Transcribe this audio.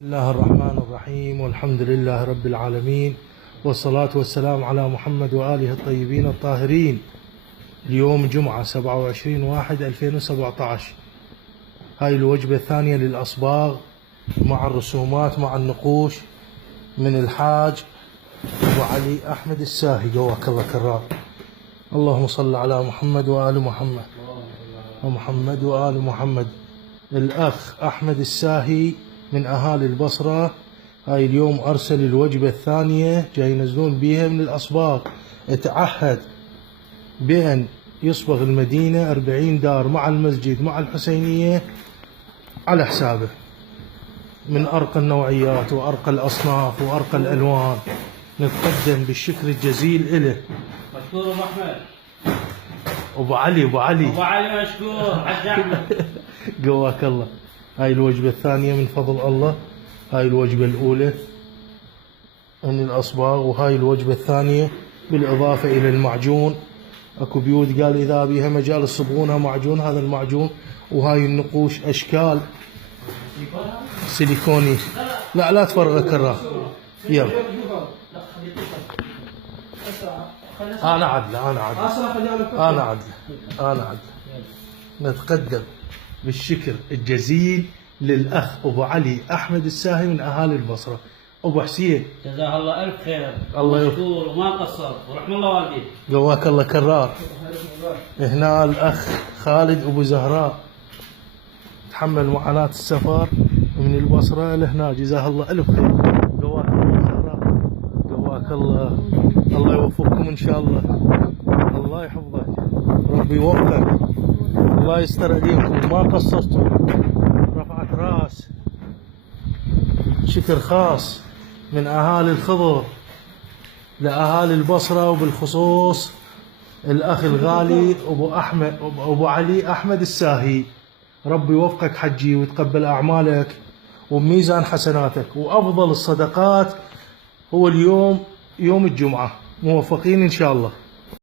بسم الله الرحمن الرحيم، والحمد لله رب العالمين، والصلاة والسلام على محمد وآله الطيبين الطاهرين. اليوم جمعة 27/1/2017. هاي الوجبة الثانية للأصباغ مع الرسومات مع النقوش من الحاج أبو علي أحمد الساهي، جواك الله كرار. اللهم صل على محمد وآل محمد ومحمد وآل محمد. الأخ أحمد الساهي من أهالي البصرة، هاي اليوم أرسل الوجبة الثانية جاي ينزلون بيها من الأصباغ. اتعهد بأن يصبغ المدينة 40 دار مع المسجد مع الحسينية على حسابه، من أرقى النوعيات وأرقى الأصناف وأرقى الألوان. نتقدم بالشكر الجزيل إله. مشكور أبو أحمد. أبو علي مشكور حج أحمد. قواك الله. هاي الوجبة الثانية من فضل الله. هاي الوجبة الأولى من الأصباغ، وهاي الوجبة الثانية بالإضافة إلى المعجون. أكو بيوت قال إذا بيها مجال يصبغونها معجون، هذا المعجون. وهاي النقوش أشكال سيليكوني. لا تفرغ كراه. يلا أنا عدل. نتقدم بالشكر الجزيل للأخ أبو علي أحمد الساهي من أهالي البصرة. أبو حسين جزاه الله ألف خير، الله مشكور وما قصر، ورحم الله والديك. جواك الله كرار. هنا الأخ خالد أبو زهراء تحمل معاناة السفر من البصرة لهنا، جزاه الله ألف خير. جواك الله زهراء، جواك الله يوفقكم إن شاء الله. الله يحفظك، ربي يوفقك، الله يستر عليكم، ما قصرتوا، رفعت راس. شكر خاص من أهالي الخضر لأهالي البصرة، وبالخصوص الأخ الغالي أبو علي أحمد الساهي. ربي يوفقك حجي ويتقبل أعمالك وميزان حسناتك. وأفضل الصدقات هو اليوم، يوم الجمعة. موفقين إن شاء الله.